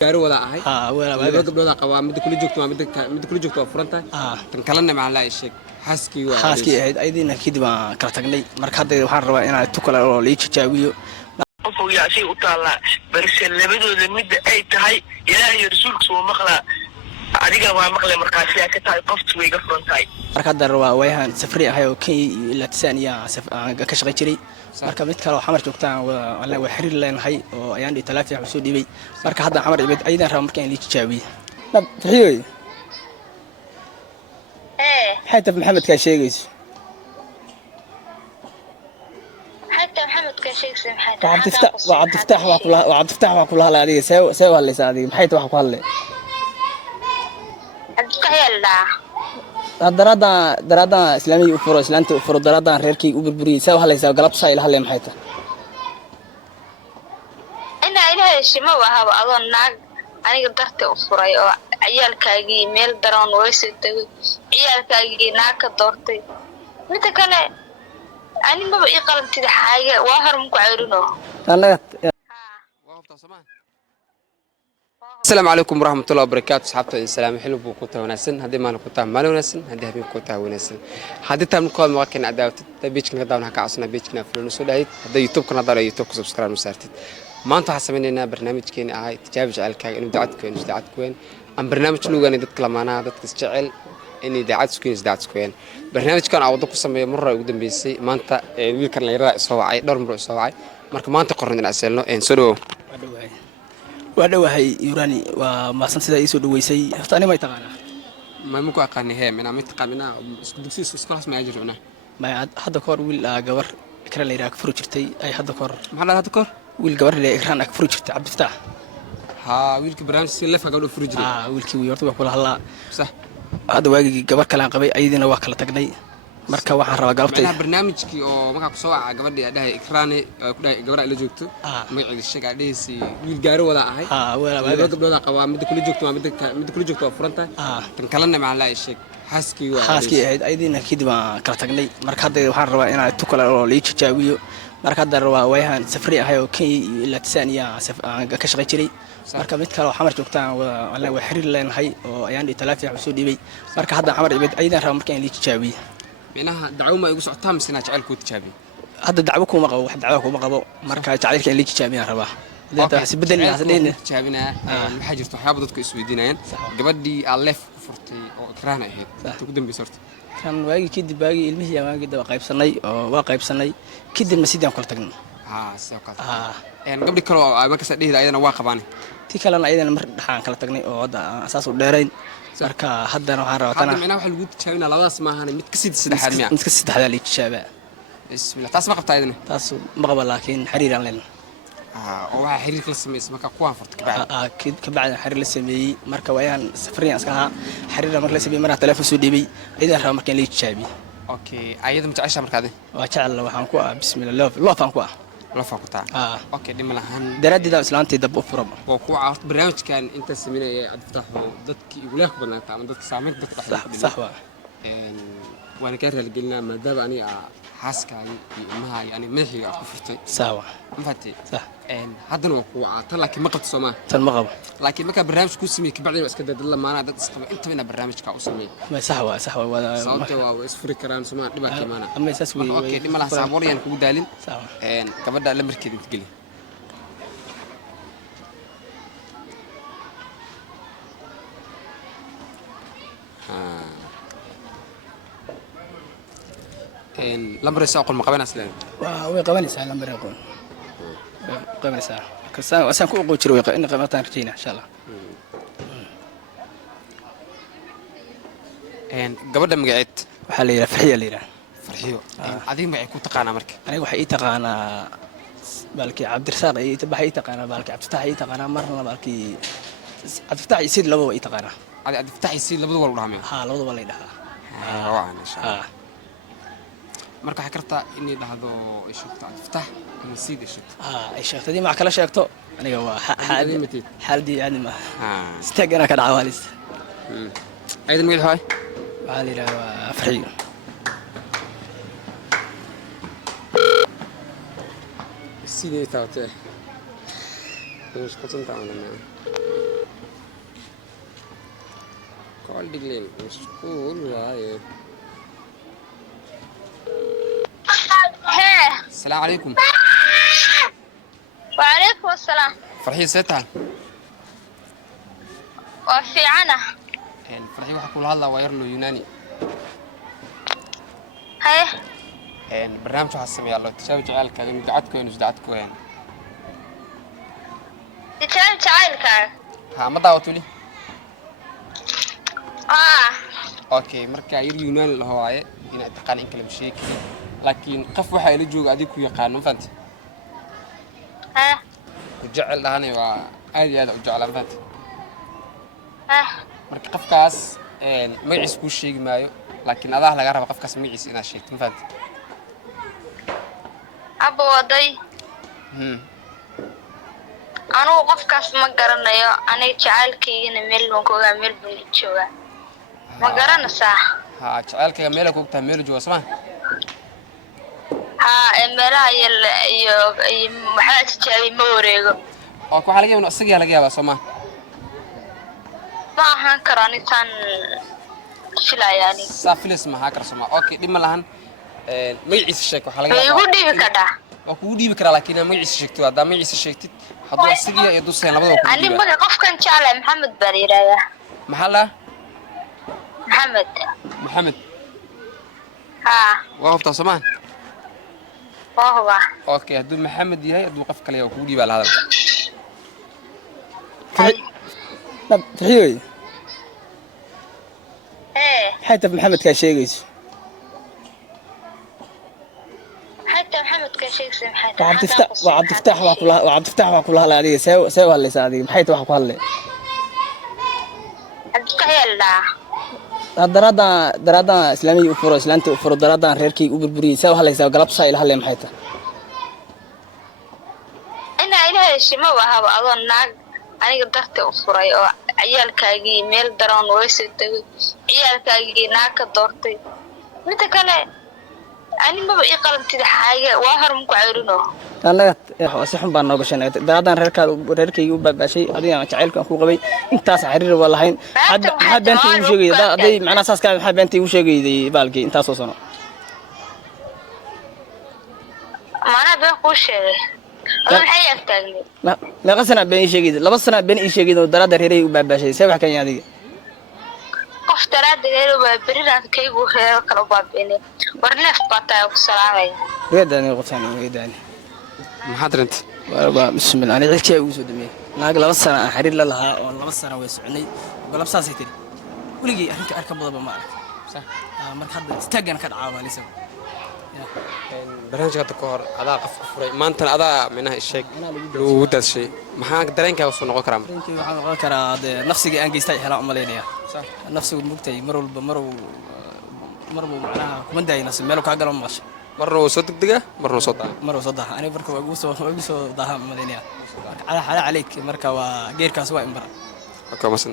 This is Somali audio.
gaaro wada ahay wala laba gabdhood qabaa mid kula joogto furanta tan kalena ma la sheeg xaaskii ahayd aydiina kadib aan kala tagnay marka hadda waxaan rabaa inaan tu kale oo la jaawiyo qofku yaasi u taala balse labadooda mid ay tahay ilaahay rasuulkiisa oo maqla adiga waa maqlay markaas yaa ka tahay qoftu way ga furantay marka hadda waa wayaan safri ahay oo Kenya ila Tanzania ka shaqay jiray marka mid kale oo xamar joogtaan waa xiriir leenahay oo ayaan dhii talaafii wax soo dhibay marka hadda xamar ibad aydan raba markaan la jaawiyo dad fiyoy حتى محمد كان شيء يقول حتى محمد كان شيء يقول حتى وعم تفتح وكلها لا هذه سوى اللي سادي محيط واحد كله درada islaamiga u furo islaanta u furo darada reerkii u burburiyo soo halaysa galab sayl halay maxayta ina ilaahay shima waxa adoon naag aniga darta u furay oo ciyaalkaagii meel daroon way soo tagay ciyaalkaagii naag ka doortay mid kale ani ma ii qalantid xaaga waa harum ku ceyrino anaga السلام عليكم ورحمة الله وبركاته صحابته السلام حلو بوقتها وناسن هذه ما نقطع مال وناسن هذه هبين قطع وناسن هذه تام نقول ممكن أداوت تبيتنا داون هكا عصنا بيتنا في النص هذا يوتيوب كنا ضل يوتيوب سبسكرايب مسارتين ما أنت حسبنا برنامج كين هاي تجابج على الكاين دعات كوين دعات كوين أم برنامج لوجا ندت كلامنا ندت تشتغل إني دعات كوين دعات كوين برنامج كان عوضك سمي مرة قدام بيسي ما أنت ويلكن ليرا سواعي دور مرة سواعي مرك ما أنت قررنا الأسئلة إن سلو وهي يوراني وما سنسيدا يسود ويسي ثاني ما يتقانا ما ممكن أقاني هي من عميت قامنا دكسيس خلاص ما يجربنا ما هذا كور ويل جبر كرا اللي راك فروجرتي أي هذا كور محل هذا كور ويل جبر اللي إكران أك فروجرتي عبد الفتاح ها ويل كبران سلف قالوا فروجري ويل كي ويرتو بقول هلا صح هذا واجي جبر كلام قبي أيدينا واكلة تقني marka waxaan rabaa galabtay barnaamijkii oo marka ku soo waca gabadhii adahay ikraani ku dhahay gabadha ila joogto magaciisa sheega dhaysi wiil gaaro wada ahay laba gabdhood qabaa mid kula joogto furanta tan kalena ma la sheeg xaaskii ahayd aydiina kadib aan kala tagnay marka hadda waxaan rabaa inaan tu kale oo la jaawiyo marka hadda waa wayaan safri ahay oo Kenya ila Tanzania ka shaqay jiray marka mid kale oo xamar joogtaan waa xiriir leenahay oo ayaan dhii talaafii wax soo dhibay marka hadda xamar ibad aydan raba markaan la jaawiyo معناها دعوة يقول سعتام سنة جعل كوت شابي هذا دعوكم مقبو واحد دعوكم مقبو مركا جعلك اللي شابين رباه إذا حسب بدل الناس لين شابينا الحاجة تحابضتك إسويدينين قبل دي ألف فرتي أو كرهنا هيك تقدم بصرت كان واجي كده باقي المهية ما قد واقعي بسناي أو واقعي بسناي كده المسجد يوم كل تجن سوكات يعني قبل كلوا ما كسر ليه أيضا واقع تكلنا أيضا مر حان كل تجني أو هذا أساس الدارين marka haddana waxaan rabaa tan macna waxa lagu tijaabina labadaas ma ahan mid ka saddexaad miya mid ka saddexaad la tijaaba bismillah taas ma qabtaayna taas ma qaba laakiin xiriir aan leeyahay oo waxa xiriir la sameeyay marka ku anfurta ka bacda xiriir la sameeyay marka wayaan safriyan iska ha xiriir marka la sameeyay marka telefoon soo dhibay aydan rabaa markaan la tijaabiyo okay ayada mutaasha markaade waa jecel waxaan ku bismillah love aan ku la faquta okay dhima lahan daraadida islaantay dab u furaba oo ku caawt barnaamijkan inta sameeyay aad fataxo dadkii ugu leeyahay badnaata ama dadka saameynta dadka صح وانا كاره لقلنا ما دام اني حاسكاي ilmaha yani madaxiga ku furtay sawa ma fatay صح haddana waa ku caata laakiin ma qabto Soomaa tan ma qabo laakiin marka barnaamij ku sameeyay ka bacdina iska dadla maana dad isqaba inta ina barnaamijka u sameeyay ma صح waa sababta waa isfuri karaan Soomaa dhibaato maana ama isaas weey okay dhima la saaboriyan kugu daalin sawa gabadha la markeed inta gali لمبر يساقون مقابلنا سلام ويقبلني سهل لمبر يقول قبل ساعة كسان وسان كل قوي شروي إن قبلتنا رجينا إن شاء الله قبل ما قعدت وحالي فرحية ليرة فرحية عظيم معي كنت تقانا مرك أنا وحي تقانا بالك عبد الرزاق يتبعي تقانا بالك عبد الفتاح يتقانا مرة بالك عبد الفتاح يصير لبوا يتقانا عبد الفتاح يصير لبوا ولا رحمه لبوا ولا يدها روعة إن شاء الله marka waxa kartaa inay dhahdo ay sheegto Cabdi Fataax in siid ay sheegto ay sheegtay ma kala sheegto aniga waa xaaladii yani ma istaagana ka dhacawaalis aydan meel hay waxa la yiraahdaa farxiyo sidee taatay mش قصنت أنا والدقلين مسكول واي. hee السلام عليكم. وعليكم السلام فرحي ستها. waa fiicana فرحي waxa kula hadlaa waa yar loo Yunaani. haye barnaamij waxa sameeyaa loo tashaabay jacaylka inuu dacadku inuu dacadku weyn. jacaylkaaga Ha ma daawato li. okay marka yar Yunaani la hawaaye in ay taqaan in kala bisheeki laakiin qof waxa ila jooga adigu ku yaqaan ma fahantay. ku jecel lahaanay waa aad iyo aad u jeclaan fahantay. marka qofkaas magaciisa ku sheegi maayo laakiin adaa laga rabo qofkaas magaciisa inaad sheegto ma fahantay. abo waday anigu qofkaas ma garanayo aniga jacaylkaygana meel baan ku ogaa meel baan joogaa ma garanaysaa ha jacaylkayga meel ku ogtaa meel jooga sama ha meelaha iyo waxaa tijaabay ma wareego oo waxa laga yaabaa asaga laga yaabaa sama ma ahaan karo anitaan filayaani safilis ma haa karsama okay dhima lahan magaciisa sheeg waxa laga yaabaa igu dhibi kadhaa oo kugu dhiibi kara laakiin magaciisa sheegto hadaa magaciisa sheegtid hadduu asaga iyo duseen labadaba ku ani maga qofkan jeclay maxamed baa yiraahdaa maxaa la maxamed ha waa hubtaa samaan waa okay hadduu maxamed yahay hadduu qof kale kugu dhiibaa la hadal فرحي حتى محمد كان شيء قيس حتى محمد كان شيء سمح حتى وعبد تفتح وكلها لا هذه سوى اللي سادي محيط واحد كله عبد يلا درada islaamiga u furo islaanta u furo daradan reerkii u burburiyay soo halaysa galab sayl halay maxayta ina ilaahay shima wahaba adoon naag aniga dartay u furay oo ciyaalkaagii meel daroon way soo tagay ciyaalkaagii naag ka doortay mid kale ani ma ii qalantid xaaga waa horm ku ceyrino anaga si xun baan nooga shanay daradan reerkii u baabashay adiga jacaylkan ku qabay intaas xiriir wala hayn had beentii u sheegay aday macna saas ka had beentii u sheegay baalkii intaas oo sano mana been ku sheegay waxay agtaagnay la qasana been sheegay laba sano been ii sheegay darada reeray u baabashay say wax kan adiga qof darada reeray waa bariran kaygu reer kala baabinay warneef bataa ku salaamay weedani qofsan weedani محاضرنت بسم الله أنا عيلتي أوزو دمي ناقل لبص سنة حرير لها لبص سنة ويسعني وقلب ساسي تري ولقي أركب بضبط ما أعرف صح مركب استجن كان عامل لسه برنامج كتكور أدا قفري ما أنت أدا منها الشيء وده الشيء ما حاك درينك أو صنع كرام درينك وحنا كرا نفسي أنجي استيح لا أملينيا صح نفسي المقتي مرو معناها من داي ناس ملو كاجر ماشي مرة صوتك دقة مرة صوتها أنا بركب أقوسه ضها مدينة عليك مركب غير كاسوا إمبرا أوكي مثلا